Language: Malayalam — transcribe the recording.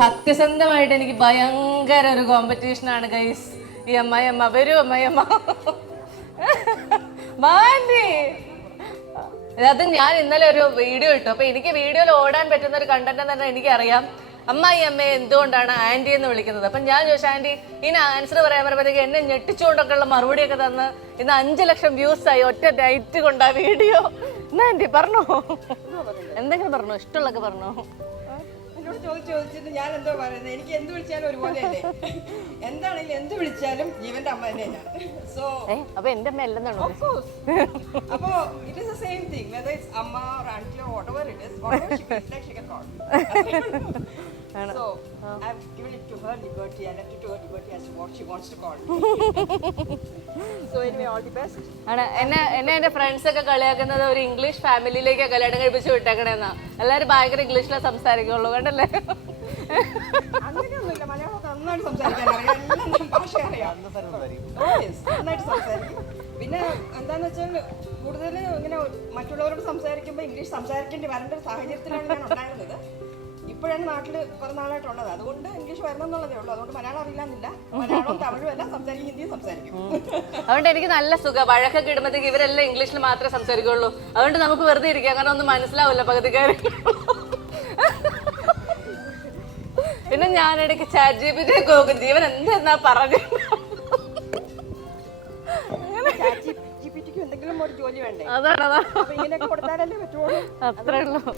സത്യസന്ധമായിട്ട് എനിക്ക് ഭയങ്കര ഒരു കോമ്പറ്റീഷനാണ് ഗൈസ്. ഈ അമ്മ വരൂ അമ്മ മാൻഡി. അത് ഞാൻ ഇന്നലെ ഒരു വീഡിയോ ഇട്ടു. അപ്പൊ എനിക്ക് വീഡിയോയിൽ ഓടാൻ പറ്റുന്ന ഒരു കണ്ടന്റ് എന്ന് പറഞ്ഞാൽ എനിക്കറിയാം അമ്മയെ എന്തുകൊണ്ടാണ് ആന്റി എന്ന് വിളിക്കുന്നത്. അപ്പം ഞാൻ ചോദിച്ചു ആന്റി ഇനി ആൻസർ പറയാൻ പറയുമ്പോഴത്തേക്ക് എന്നെ ഞെട്ടിച്ചുകൊണ്ടൊക്കെ ഉള്ള മറുപടിയൊക്കെ തന്ന് ഇന്ന് 5 ലക്ഷം വ്യൂസ് ആയി ഒറ്റ നൈറ്റ് കൊണ്ട് ആ വീഡിയോ. എന്നാ ആന്റി പറഞ്ഞോ, എന്തെങ്കിലും പറഞ്ഞോ, ഇഷ്ടമുള്ളൊക്കെ പറഞ്ഞോ. ചോദിച്ചിട്ട് ഞാൻ എന്തോ പറയുന്നത്, എനിക്ക് എന്ത് വിളിച്ചാലും ഒരുപോലെ അല്ലേ. എന്താണെങ്കിലും എന്ത് വിളിച്ചാലും ജീവന്റെ അമ്മ തന്നെ ഞാൻ. സോ അപ്പൊ എന്റെ അമ്മ അല്ലെന്നാണോ? അപ്പൊ it is the same thing whether it's അമ്മ or auntie or whatever it is, whatever she feels like she can call. So I've given it to her liberty and left it to her liberty as to what she wants to call me. So anyway, all the best. എന്നെ എന്റെ ഫ്രണ്ട്സ് ഒക്കെ കളിയാക്കുന്നത് ഒരു ഇംഗ്ലീഷ് ഫാമിലിയിലേക്ക് കല്യാണം കഴിപ്പിച്ച് വിട്ടേക്കണേന്നാ. എല്ലാരും ഭയങ്കര ഇംഗ്ലീഷിലെ സംസാരിക്കുള്ളൂ കണ്ടല്ലേ. അങ്ങനെയൊന്നുമില്ല, മലയാളം നന്നായിട്ട് സംസാരിക്കാൻ അറിയാം, എല്ലാം ഭാഷ അറിയാം, നന്നായിട്ട് സംസാരിക്കും. പിന്നെ എന്താന്ന് വെച്ചാൽ കൂടുതൽ ഇങ്ങനെ മറ്റുള്ളവരോട് സംസാരിക്കുമ്പോൾ ഇംഗ്ലീഷ് സംസാരിക്കേണ്ടി വരേണ്ട ഒരു സാഹചര്യത്തിലാണ് ഞാൻ ഉണ്ടായിരുന്നത്. ഇപ്പോഴാണ് നാട്ടിൽ കുറെ നാളായിട്ടുള്ളത്, അതുകൊണ്ട് ഇംഗ്ലീഷ് വരണം എന്നുള്ളതേ ഉള്ളൂ. അതുകൊണ്ട് മലയാളം അറിയില്ലെന്നില്ല, മലയാളവും തമിഴും എല്ലാം സംസാരിക്കും, ഹിന്ദിയും സംസാരിക്കും. അതുകൊണ്ട് എനിക്ക് നല്ല സുഖം. വഴക്കൊക്കെ ഇടുമ്പോഴത്തേക്ക് ഇവരെല്ലാം ഇംഗ്ലീഷിൽ മാത്രമേ സംസാരിക്കുള്ളൂ. അതുകൊണ്ട് നമുക്ക് വെറുതെ ഇരിക്കാം, കാരണം ഒന്നും മനസ്സിലാവില്ല പകുതിക്കാര്. പിന്നെ ഞാനിടയ്ക്ക് ചാറ്റ് GPT നോക്കും, ജീവൻ എന്തെന്നാ പറഞ്ഞു. GPT എന്തെങ്കിലും ഒരു ജോലി വേണ്ടേ? അതാണ് ഇങ്ങനെയൊക്കെ കൊടുത്താലല്ലേ പറ്റുള്ളൂ. അത്രേ ഉള്ളൂ.